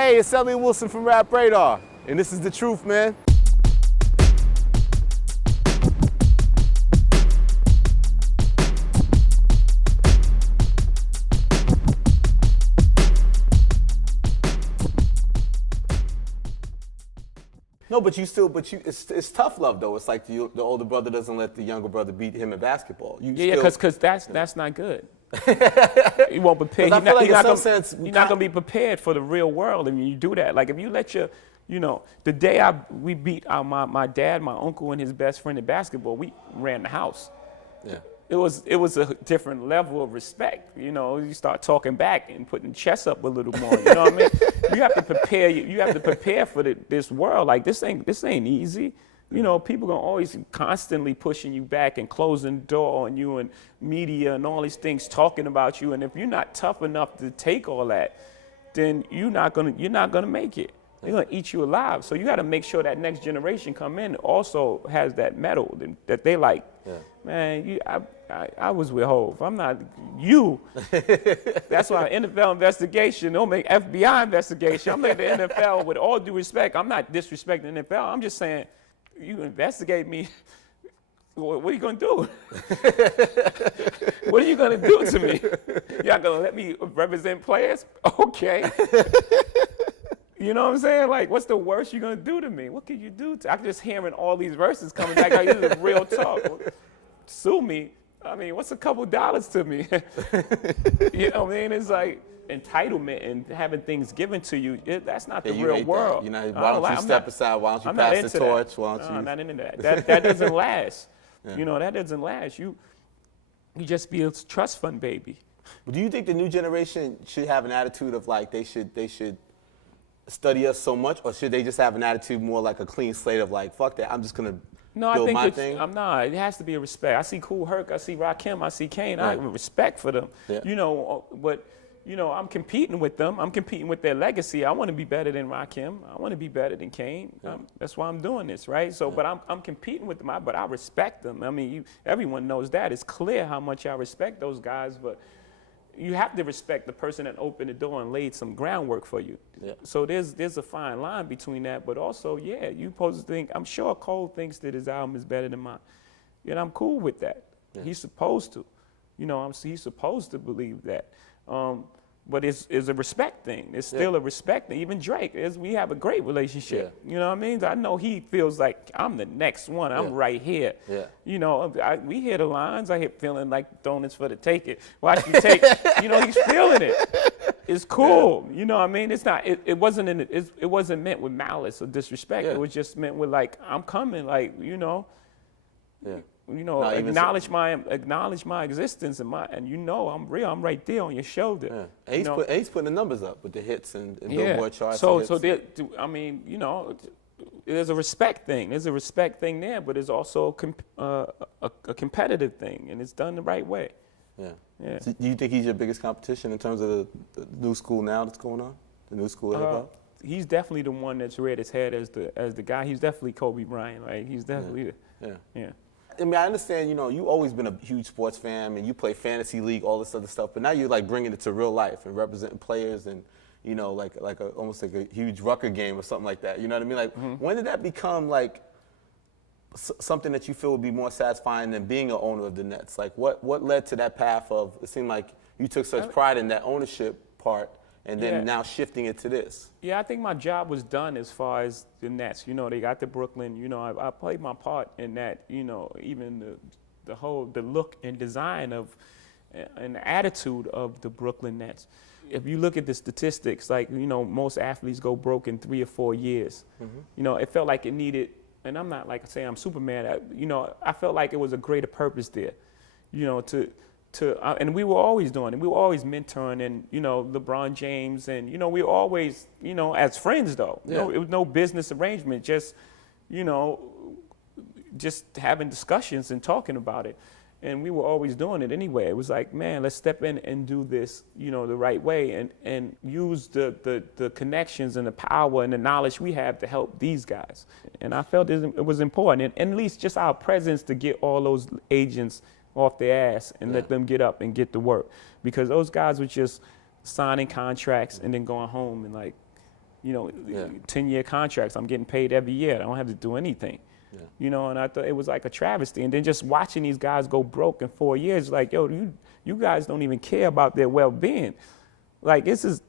Hey, it's Elliott Wilson from Rap Radar, and this is the truth, man. No, it's tough love though. It's like the older brother doesn't let the younger brother beat him in basketball. Because that's not good. You won't prepare. You're not gonna be prepared for the real world. I mean, you do that. Like if you let the day we beat my dad, my uncle, and his best friend in basketball, we ran the house. Yeah. It was a different level of respect. You start talking back and putting chest up a little more. You know what I mean? You have to prepare. You have to prepare for this world. Like this ain't easy. People gonna always constantly pushing you back and closing the door on you, and media and all these things talking about you. And if you're not tough enough to take all that, then you're not gonna make it. They're gonna eat you alive. So you got to make sure that next generation come in also has that metal that they like. Yeah. Man, I was with Hov. I'm not you. That's why NFL investigation. Don't make FBI investigation. I'm making the NFL with all due respect. I'm not disrespecting the NFL. I'm just saying, you investigate me. What are you gonna do? What are you gonna do to me? You're not gonna let me represent players? Okay. You know what I'm saying? Like, what's the worst you're gonna do to me? What can you do I'm just hearing all these verses coming back. Like, this is real talk. Sue me. I mean, what's a couple dollars to me? You know what I mean? It's like entitlement and having things given to you. That's not the real world. Why don't you step aside? Why don't you pass the torch? Why don't you? I'm not into that. That doesn't last. Yeah. That doesn't last. You just be a trust fund baby. But do you think the new generation should have an attitude of like they should study us so much, or should they just have an attitude more like a clean slate of like, fuck that, I'm just gonna build my thing? It has to be a respect. I see Kool Herc, I see Rakim, I see Kane. I have respect for them. Yeah. But I'm competing with them. I'm competing with their legacy. I want to be better than Rakim. I want to be better than Kane. Yeah. That's why I'm doing this, right? So, but I'm competing with them. But I respect them. I mean, everyone knows that. It's clear how much I respect those guys, but you have to respect the person that opened the door and laid some groundwork for you. Yeah. So there's a fine line between that, but also, you supposed to think, I'm sure Cole thinks that his album is better than mine. And I'm cool with that. Yeah. He's supposed to. He's supposed to believe that. But it's a respect thing. It's still a respect thing. Even Drake, we have a great relationship. Yeah. You know what I mean? I know he feels like I'm the next one. I'm right here. Yeah. We hear the lines. I hear feeling like donuts for the take it. Watch you take. He's feeling it. It's cool. Yeah. You know what I mean? It's not. It wasn't meant with malice or disrespect. Yeah. It was just meant with like, I'm coming. Like Yeah. Acknowledge my existence and I'm real. I'm right there on your shoulder. Yeah. He's putting the numbers up with the hits and Billboard charts. There's a respect thing. There's a respect thing there, but there's also a competitive thing, and it's done the right way. Yeah. Yeah. So do you think he's your biggest competition in terms of the new school now that's going on? The new school of hip hop? He's definitely the one that's reared his head as the guy. He's definitely Kobe Bryant, right? He's definitely Yeah. I mean, I understand, you've always been a huge sports fan, and you play fantasy league, all this other stuff, but now you're like bringing it to real life and representing players and, almost like a huge Rucker game or something like that. You know what I mean? Like, when did that become like something that you feel would be more satisfying than being an owner of the Nets? Like, what led to that path of, it seemed like you took such pride in that ownership part, and then now shifting it to this? Yeah, I think my job was done as far as the Nets. They got to Brooklyn. I played my part in that. Even the look and design of and the attitude of the Brooklyn Nets. If you look at the statistics, like, most athletes go broke in 3 or 4 years. Mm-hmm. It felt like it needed, and I'm not like saying I'm Superman. I felt like it was a greater purpose there. And we were always doing it. We were always mentoring, and LeBron James, and we were always as friends though. Yeah. It was no business arrangement. Just just having discussions and talking about it, and we were always doing it anyway. It was like, man, let's step in and do this the right way, and use the connections and the power and the knowledge we have to help these guys. And I felt it was important, and at least just our presence to get all those agents off their ass and let them get up and get to work, because those guys were just signing contracts and then going home and like 10-year contracts. I'm getting paid every year. I don't have to do anything. Yeah. And I thought it was like a travesty. And then just watching these guys go broke in 4 years, like, yo, you guys don't even care about their well-being. Like, this is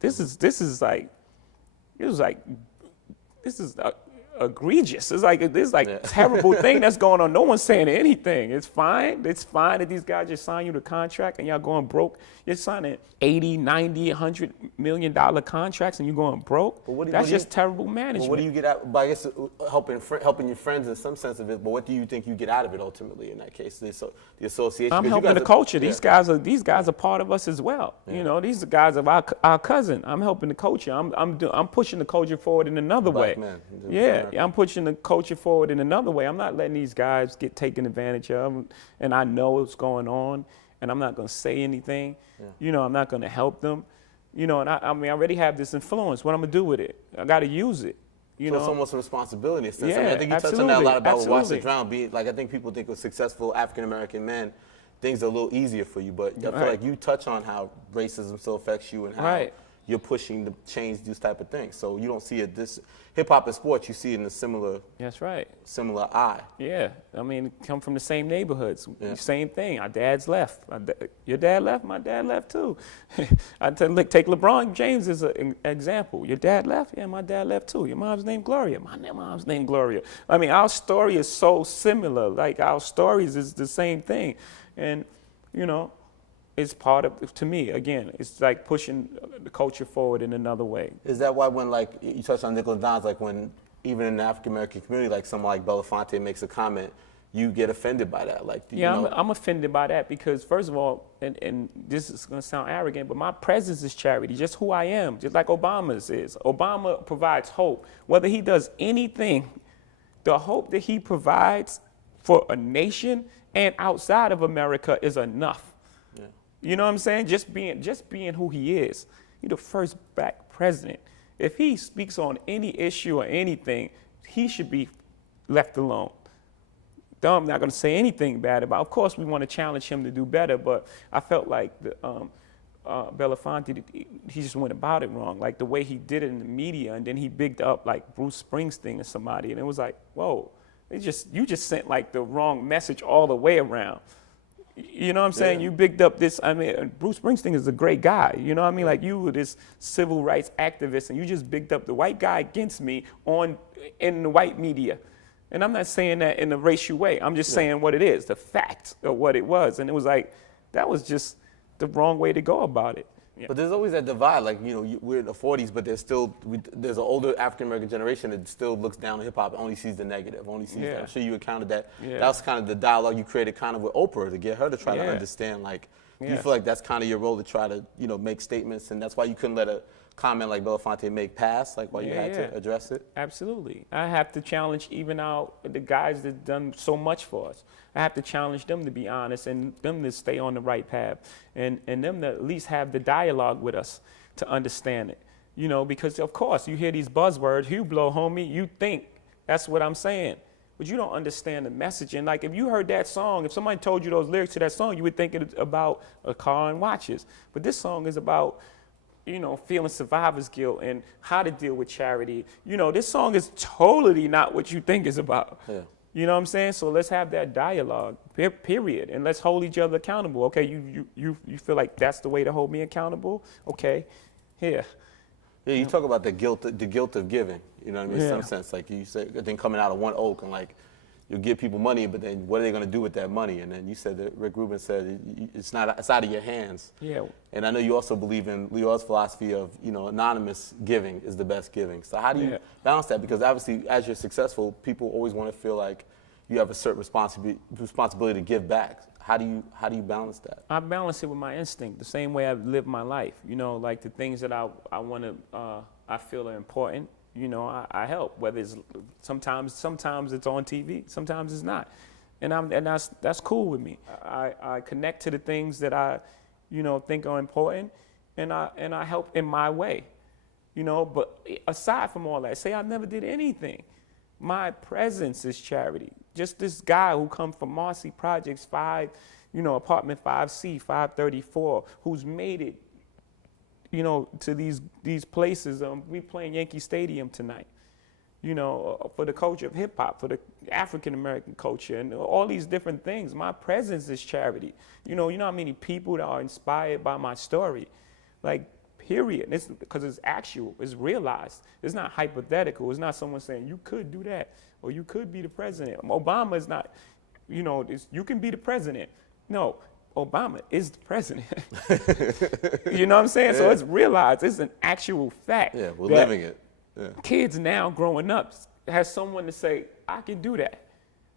egregious. It's like this terrible thing that's going on. No one's saying anything. It's fine. It's fine that these guys just sign you the contract and y'all going broke. You're signing 80, 90, $100 million contracts and you're going broke. That's just terrible management. Well, what do you get out? But I guess helping your friends in some sense of it. But what do you think you get out of it ultimately in that case? The association. I'm helping the culture. These guys are part of us as well. Yeah. These are guys of our cousin. I'm helping the culture. I'm pushing the culture forward in another way. Yeah. I'm pushing the culture forward in another way. I'm not letting these guys get taken advantage of, and I know what's going on, and I'm not going to say anything. Yeah. I'm not going to help them. And I already have this influence. What I'm going to do with it? I got to use it. So it's almost a responsibility. Yeah, I think you touched on that a lot about Watch the Drown. I think people think with successful African-American men, things are a little easier for you, but I feel like you touch on how racism still affects you and how you're pushing to change these type of things. So you don't see it this hip-hop and sports, you see it in a similar similar eye. Yeah, come from the same neighborhoods, same thing. Our dads left. Your dad left, my dad left too. Take LeBron James as an example. Your dad left? Yeah, my dad left too. Your mom's named Gloria. My mom's named Gloria. Our story is so similar. Like, our stories is the same thing. And, it's part of, to me, again, it's like pushing the culture forward in another way. Is that why when, like, you touched on Nicholas Dons, like when even in the African-American community, like someone like Belafonte makes a comment, you get offended by that? Like, I'm offended by that because, first of all, and this is going to sound arrogant, but my presence is charity, just who I am, just like Obama's is. Obama provides hope. Whether he does anything, the hope that he provides for a nation and outside of America is enough. Yeah. You know what I'm saying? Just being who he is. He's the first black president. If he speaks on any issue or anything, he should be left alone. I'm not going to say anything bad about it. Of course, we want to challenge him to do better, but I felt like Belafonte, he just went about it wrong. Like the way he did it in the media, and then he bigged up like Bruce Springsteen or somebody, and it was like, whoa, you just sent like the wrong message all the way around. You know what I'm saying? You bigged up this, Bruce Springsteen is a great guy. You know what I mean? Like, you were this civil rights activist, and you just bigged up the white guy against me in the white media. And I'm not saying that in a racial way. I'm just saying what it is, the fact of what it was. And it was like, that was just the wrong way to go about it. Yeah. But there's always that divide. Like, we're in the 40s, but there's an older African-American generation that still looks down on hip-hop and only sees the negative, only sees that. I'm sure you encountered that. Yeah. That was kind of the dialogue you created kind of with Oprah to get her to try to understand, like, you feel like that's kind of your role to try to, make statements, and that's why you couldn't let a comment like Belafonte make pass, like why you had to address it? Absolutely. I have to challenge even the guys that done so much for us. I have to challenge them to be honest and them to stay on the right path and them to at least have the dialogue with us to understand it. Because of course you hear these buzzwords, you blow homie, you think that's what I'm saying, but you don't understand the message. And like, if you heard that song, if somebody told you those lyrics to that song, you would think it's about a car and watches. But this song is about feeling survivor's guilt and how to deal with charity. This song is totally not what you think it's about. Yeah. You know what I'm saying? So let's have that dialogue, period. And let's hold each other accountable. Okay, you feel like that's the way to hold me accountable? Okay, here. Yeah, you talk about the guilt of giving. You know what I mean? In some sense, like you said, I think coming out of one oak and like, you give people money, but then what are they going to do with that money? And then you said that Rick Rubin said it's out of your hands. Yeah. And I know you also believe in Leor's philosophy of anonymous giving is the best giving. So how do you balance that? Because obviously, as you're successful, people always want to feel like you have a certain responsibility to give back. How do you balance that? I balance it with my instinct, the same way I've lived my life. Like the things that I want to, I feel are important. I help. Whether it's sometimes it's on TV, sometimes it's not, and that's cool with me. I connect to the things that I, think are important, and I help in my way, But aside from all that, say I never did anything. My presence is charity. Just this guy who come from Marcy Projects 5, apartment 5C, 534, who's made it to these places. We playing Yankee Stadium tonight. For the culture of hip hop, for the African American culture, and all these different things. My presence is charity. You know how many people that are inspired by my story, like, period. It's because it's actual, it's realized. It's not hypothetical. It's not someone saying you could do that or you could be the president. Obama is not, you can be the president. No, Obama is the president. You know what I'm saying? Yeah. So it's realized. It's an actual fact. Yeah, we're living it. Yeah. Kids now growing up has someone to say, I can do that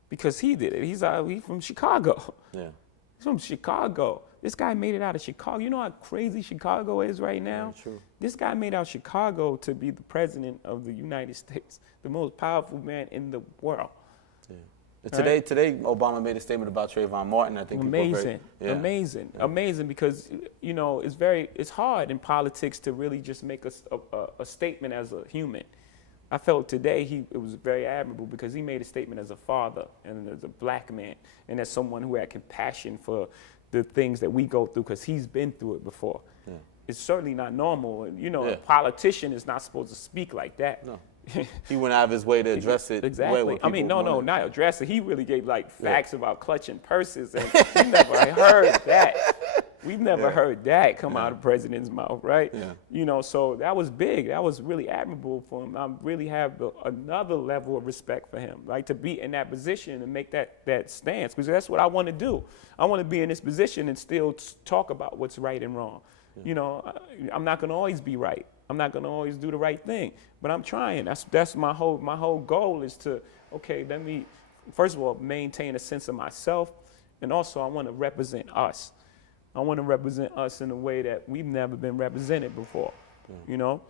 because he did it. He's from Chicago. Yeah. He's from Chicago. This guy made it out of Chicago. You know how crazy Chicago is right now? Yeah, true. This guy made out Chicago to be the president of the United States, the most powerful man in the world. Yeah. Today, Obama made a statement about Trayvon Martin. I think amazing, amazing, because it's hard in politics to really just make a statement as a human. I felt today it was very admirable because he made a statement as a father and as a black man and as someone who had compassion for the things that we go through because he's been through it before. Yeah. It's certainly not normal. A politician is not supposed to speak like that. No. He went out of his way to address it. Exactly. Not address it. He really gave facts about clutching purses, and we never heard that. We've never heard that come out of the president's mouth, right? Yeah. So that was big. That was really admirable for him. I really have another level of respect for him, like to be in that position and make that stance, because that's what I want to do. I want to be in this position and still talk about what's right and wrong. Yeah. I'm not going to always be right. I'm not going to always do the right thing, but I'm trying. That's my whole goal is to, let me, first of all, maintain a sense of myself, and also I want to represent us. I want to represent us in a way that we've never been represented before, What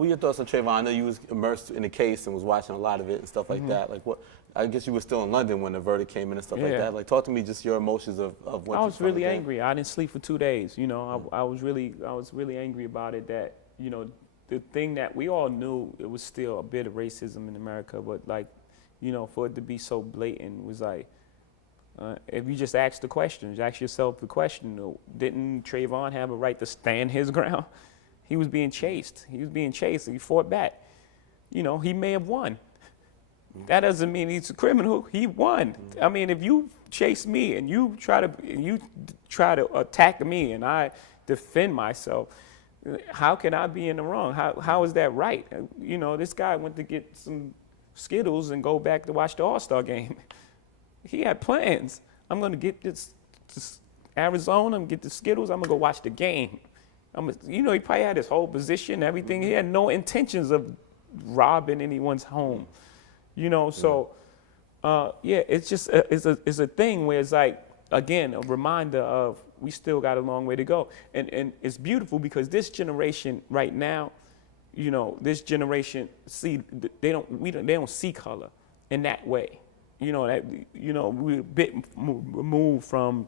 were your thoughts on Trayvon? I know you was immersed in the case and was watching a lot of it and stuff like that. Like, what? I guess you were still in London when the verdict came in and stuff like that. Like, talk to me just your emotions of what. I was really angry. I didn't sleep for 2 days. I was really angry about it. That the thing that we all knew, it was still a bit of racism in America, but for it to be so blatant was like. If you just ask yourself the question, didn't Trayvon have a right to stand his ground? He was being chased. And he fought back. He may have won. That doesn't mean he's a criminal. He won. I mean, if you chase me and you try to attack me and I defend myself, how can I be in the wrong? How is that right? This guy went to get some Skittles and go back to watch the All-Star game. He had plans. I'm going to get this Arizona, I'm going to get the Skittles, I'm going to go watch the game. He probably had his whole position, everything. He had no intentions of robbing anyone's home. So, it's just, it's a thing where it's like, again, a reminder of we still got a long way to go. And it's beautiful because this generation right now, this generation, they don't see color in that way. We're a bit removed from,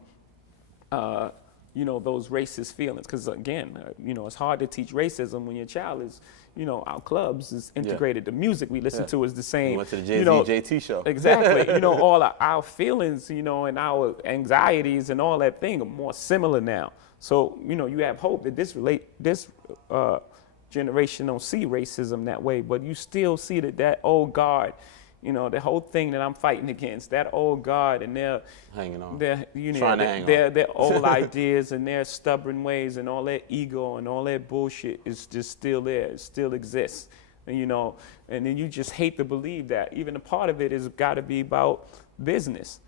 those racist feelings. Because again, it's hard to teach racism when your child is, our clubs is integrated. The music we listen to is the same. We went to the Jay-Z JT show. Exactly. All our feelings, and our anxieties and all that thing are more similar now. So, you have hope that this generation don't see racism that way, but you still see that old guard. The whole thing that I'm fighting against, that old guard and their hanging on, their old ideas and their stubborn ways and all that ego and all that bullshit is just still there. It still exists, and and then you just hate to believe that. Even a part of it has got to be about business.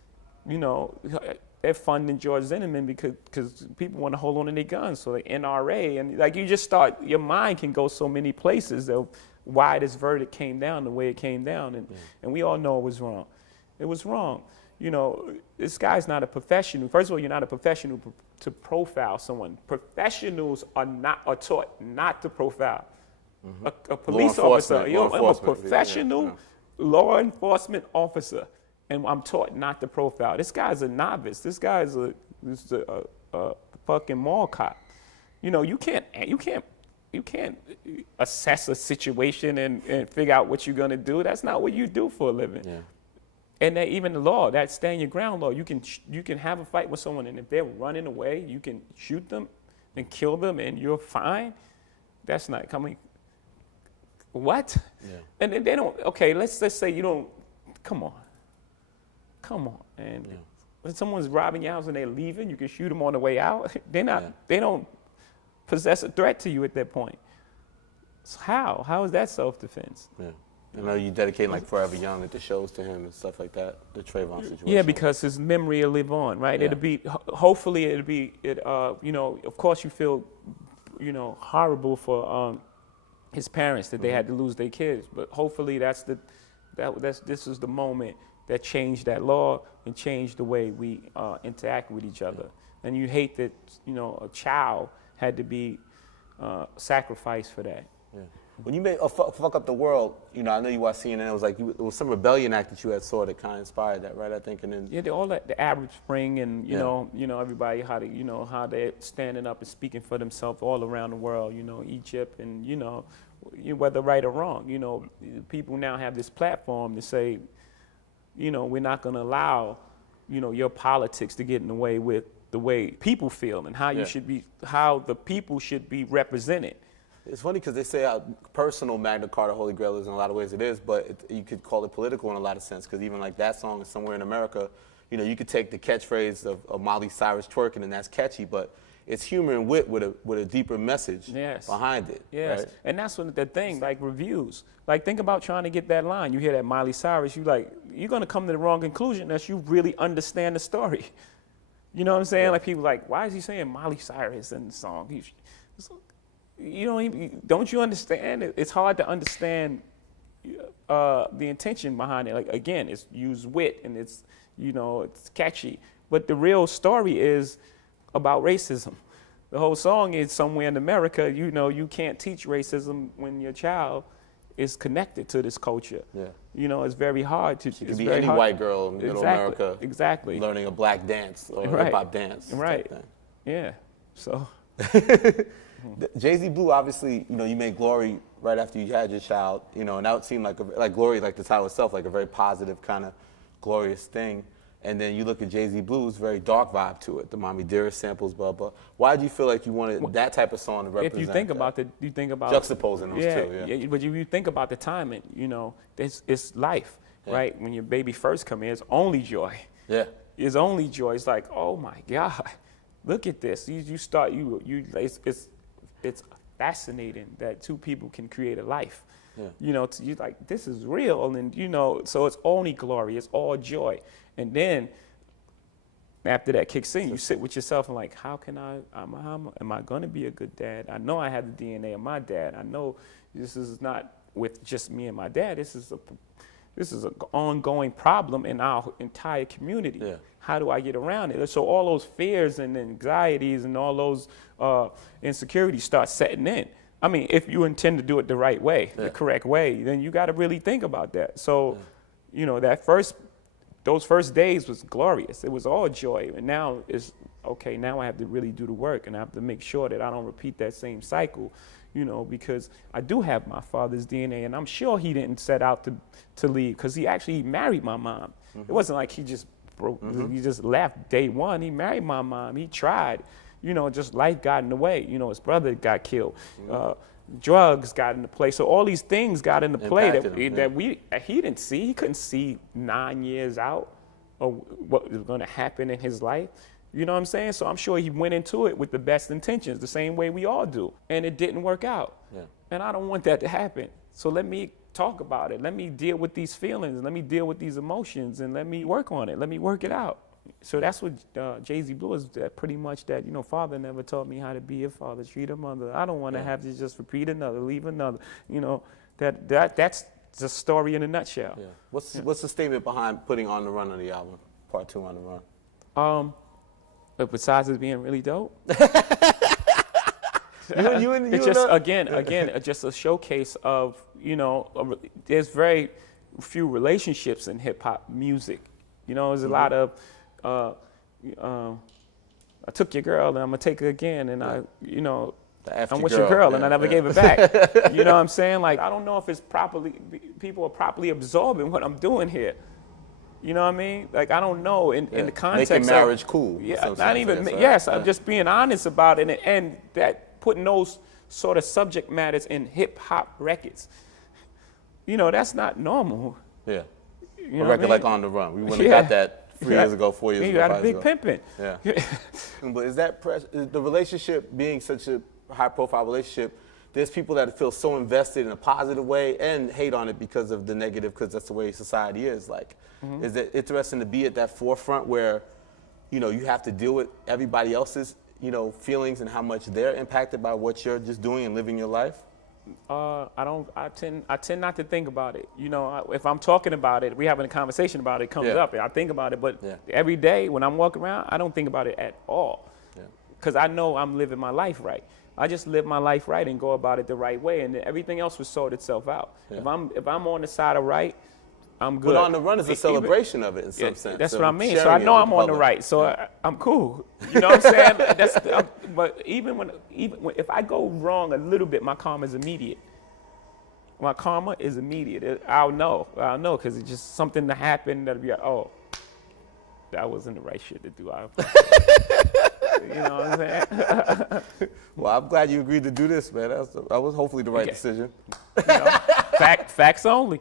They're funding George Zimmerman because people want to hold on to their guns. So the NRA and you just start, your mind can go so many places of why this verdict came down the way it came down, and we all know it was wrong. It was wrong. This guy's not a professional. First of all, you're not a professional to profile someone. Professionals are taught not to profile. Mm-hmm. A police officer. I'm a professional law enforcement officer, and I'm taught not to profile. This guy's a novice. This guy's a fucking mall cop. You can't assess a situation and figure out what you're going to do. That's not what you do for a living. Yeah. And that even the law, that stand your ground law, you can have a fight with someone, and if they're running away, you can shoot them and kill them, and you're fine. That's not coming. What? Yeah. And they don't. Okay, let's say you don't. Come on. And when someone's robbing your house and they're leaving, you can shoot them on the way out. They're not. They don't possess a threat to you at that point. So how? How is that self-defense? Yeah. I know you dedicating like Forever Young at the shows to him and stuff like that. The Trayvon situation. Yeah, because his memory will live on, right? Yeah. Hopefully it'll be. Of course you feel, horrible for his parents that they had to lose their kids, but hopefully this is the moment that changed that law and changed the way we interact with each other. And you hate that a child had to be sacrificed for that. Yeah. When you made Fuck Up the World, I know you watched CNN. It was like it was some rebellion act that you had saw that kind of inspired that, right? I think, and then all that, the Arab Spring, and everybody how they're standing up and speaking for themselves all around the world. Egypt, and whether right or wrong, people now have this platform to say, we're not going to allow, your politics to get in the way with the way people feel and how you should be, how the people should be represented. It's funny because they say how personal Magna Carta Holy Grail is in a lot of ways it is, but you could call it political in a lot of sense, because even like that song is Somewhere in America, you could take the catchphrase of Miley Cyrus twerking and that's catchy, but it's humor and wit with a deeper message behind it. Yes, right? And that's what the thing, like reviews. Like think about trying to get that line. You hear that Miley Cyrus, you're going to come to the wrong conclusion unless you really understand the story. You know what I'm saying? Like people like, why is he saying Miley Cyrus in the song? Don't you understand? It's hard to understand the intention behind it. Like again, it's use wit and it's catchy, but the real story is about racism. The whole song is Somewhere in America. You can't teach racism when your child is connected to this culture. Yeah. It's very hard to. It could be any white girl in middle America. Exactly. Learning a black dance or hip hop dance. Right. Yeah. So. Jay-Z Blue, obviously, you made Glory right after you had your child, and that seemed like Glory, like the title itself, like a very positive kind of glorious thing. And then you look at Jay-Z Blues, very dark vibe to it, the Mommy Dearest samples, blah, blah. Why do you feel like you wanted that type of song to represent If you think about juxtaposing those two, yeah. But if you think about the timing, it's life, right? When your baby first come in, it's only joy. Yeah. It's only joy. It's like, oh my God, look at this. It's fascinating that two people can create a life. Yeah. You're like, this is real, and so it's only glory, it's all joy. And then after that kicks in, you sit with yourself and like, how am I going to be a good dad? I know I have the DNA of my dad. I know this is not with just me and my dad. This is an ongoing problem in our entire community. Yeah. How do I get around it? So all those fears and anxieties and all those insecurities start setting in. I mean, if you intend to do it the right way, the correct way, then you got to really think about that. So, those first days was glorious. It was all joy. And now it's, okay, now I have to really do the work, and I have to make sure that I don't repeat that same cycle, because I do have my father's DNA, and I'm sure he didn't set out to leave, because he actually married my mom. Mm-hmm. It wasn't like he just he just left day one. He married my mom. He tried. Just life got in the way. His brother got killed. Mm-hmm. Drugs got into play. So all these things got into play that he didn't see. He couldn't see 9 years out of what was going to happen in his life. You know what I'm saying? So I'm sure he went into it with the best intentions, the same way we all do. And it didn't work out. Yeah. And I don't want that to happen. So let me talk about it. Let me deal with these feelings. Let me deal with these emotions, and let me work on it. Let me work it out. So that's what Jay-Z Blue is, pretty much that, father never taught me how to be a father, treat a mother. I don't want to have to just repeat another, leave another. That's the story in a nutshell. Yeah. What's the statement behind putting On the Run on the album, part 2 On the Run? But besides it being really dope, just a showcase of, there's very few relationships in hip hop music. There's a lot of, I took your girl and I'm gonna take her again, and I'm with your girl and I never gave it back. You know what I'm saying? Like, I don't know if people are properly absorbing what I'm doing here. You know what I mean? Like, I don't know in the context making marriage cool. Yeah, not even. Yes, I'm just being honest about it, and that putting those sort of subject matters in hip hop records. You know, that's not normal. Yeah. You know A record what I mean? like On the Run. We wouldn't have got that 3 years ago, 4 years ago. You got a 5 big years ago. pimping. Yeah. But is that is the relationship being such a high-profile relationship? There's people that feel so invested in a positive way and hate on it because of the negative, because that's the way society is. Like, is it interesting to be at that forefront where, you know, you have to deal with everybody else's, you know, feelings and how much they're impacted by what you're just doing and living your life? I tend not to think about it. You know, if I'm talking about it, we having a conversation about it, it comes up, and I think about it. But every day when I'm walking around, I don't think about it at all, because I know I'm living my life right. I just live my life right and go about it the right way, and then everything else will sort itself out. If I'm on the side of right, I'm good. But On the Run is a celebration of it in some sense. That's so what I mean. So I know I'm on the right. So I'm cool. You know what I'm saying? But even if I go wrong a little bit, my karma is immediate. My karma is immediate. I'll know because it's just something to happen that'll be like, oh, that wasn't the right shit to do. You know what I'm saying? Well, I'm glad you agreed to do this, man. That was hopefully the right decision. You know, facts only.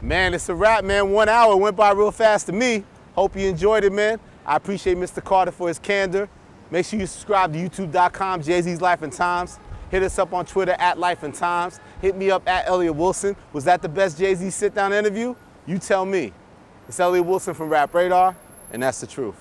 Man, it's a wrap, man. 1 hour went by real fast to me. Hope you enjoyed it, man. I appreciate Mr. Carter for his candor. Make sure you subscribe to youtube.com, Jay-Z's Life and Times. Hit us up on Twitter @Life and Times. Hit me up @Elliott Wilson. Was that the best Jay-Z sit-down interview? You tell me. It's Elliott Wilson from Rap Radar, and that's the truth.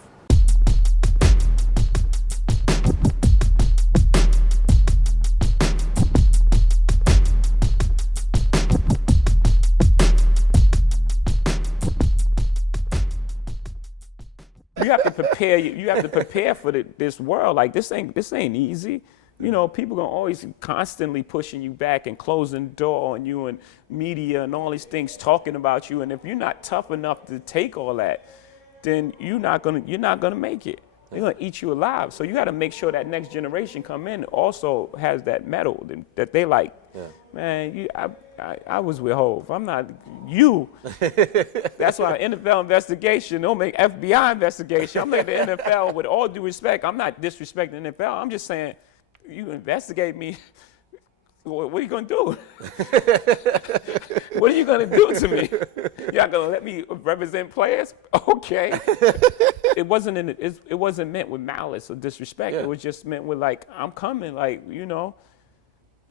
You have to prepare. You have to prepare for this world. Like this ain't easy. You know, people gonna always constantly pushing you back and closing the door on you, and media and all these things talking about you. And if you're not tough enough to take all that, then you're not gonna make it. They're gonna eat you alive. So you got to make sure that next generation come in also has that metal that they like. Yeah. Man, I was with Hov. I'm not you. That's why NFL investigation don't make FBI investigation. I'm looking at the NFL with all due respect. I'm not disrespecting the NFL. I'm just saying, you investigate me. What are you gonna do? What are you gonna do to me? You're not gonna let me represent players? Okay. It wasn't meant with malice or disrespect. It was just meant with like, I'm coming, like, you know.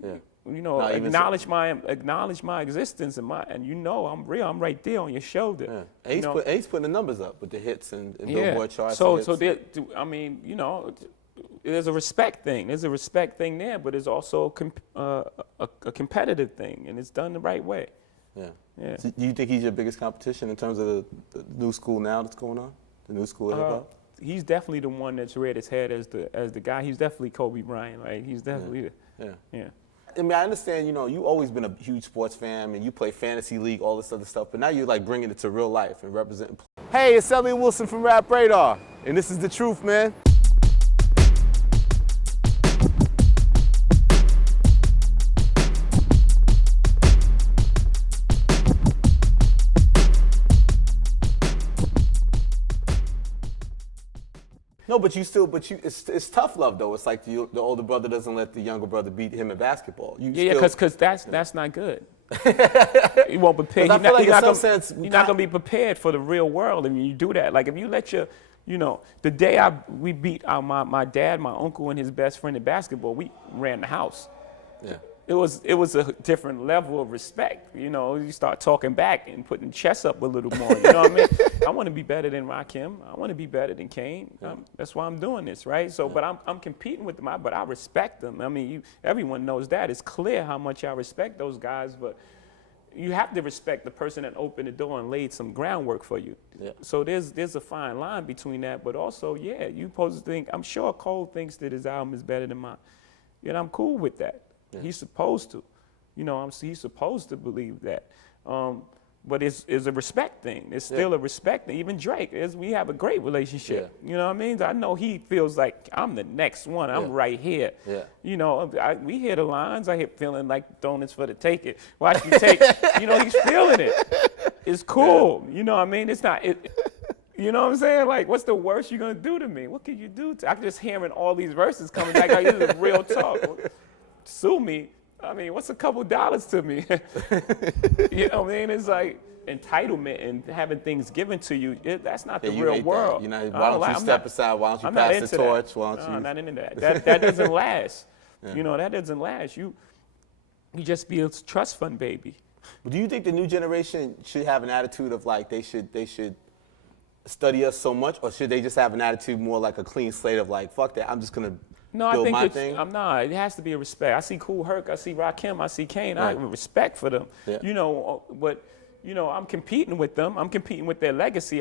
Yeah. You know, acknowledge my existence and you know I'm real. I'm right there on your shoulder. Yeah. And he's putting the numbers up with the hits and Billboard charts. So I mean, you know, there's a respect thing. There's a respect thing there, but there's also a competitive thing, and it's done the right way. Yeah. Yeah. So do you think he's your biggest competition in terms of the new school now that's going on? The new school of hip hop? He's definitely the one that's reared his head as the guy. He's definitely Kobe Bryant, right? He's definitely yeah. I mean, I understand, you know, you've always been a huge sports fan and you play fantasy league, all this other stuff, but now you're like bringing it to real life and representing. Hey, it's Elliott Wilson from Rap Radar, and this is the truth, man. No, but it's tough love though. It's like the older brother doesn't let the younger brother beat him in basketball. Because that's not good. You won't prepare. You're not gonna be prepared for the real world if you do that. Like if you let the day we beat my dad, my uncle, and his best friend in basketball, we ran the house. Yeah. It was a different level of respect. You know, you start talking back and putting chest up a little more. You know what I mean? I want to be better than Rakim. I want to be better than Kane. Yeah. That's why I'm doing this, right? So, but I'm competing with them, but I respect them. I mean, everyone knows that. It's clear how much I respect those guys, but you have to respect the person that opened the door and laid some groundwork for you. Yeah. So there's a fine line between that, but also, you supposed to think. I'm sure Cole thinks that his album is better than mine, and I'm cool with that. Yeah. He's supposed to, he's supposed to believe that. But it's a respect thing. It's still a respect thing. Even Drake, we have a great relationship. Yeah. You know what I mean? I know he feels like I'm the next one. I'm right here. Yeah. You know, we hear the lines. I hear feeling like donuts for the take it. Watch you take. He's feeling it. It's cool. Yeah. You know what I mean? It's not. You know what I'm saying? Like, what's the worst you're gonna do to me? What can you do? I'm just hearing all these verses coming back. Like, this is real talk. Sue me. I mean, what's a couple dollars to me? You know what I mean? It's like entitlement and having things given to you. That's not the real world. You know, why don't you step aside? Why don't you pass the torch? Why don't you? I'm not into that. That doesn't last. Yeah. You know, that doesn't last. You just be a trust fund baby. Do you think the new generation should have an attitude of like they should study us so much, or should they just have an attitude more like a clean slate of like, fuck that, I'm just gonna build my thing? I'm not. It has to be a respect. I see Kool Herc, I see Rakim, I see Kane. Right. I have respect for them. Yeah. You know, but you know, I'm competing with them. I'm competing with their legacy.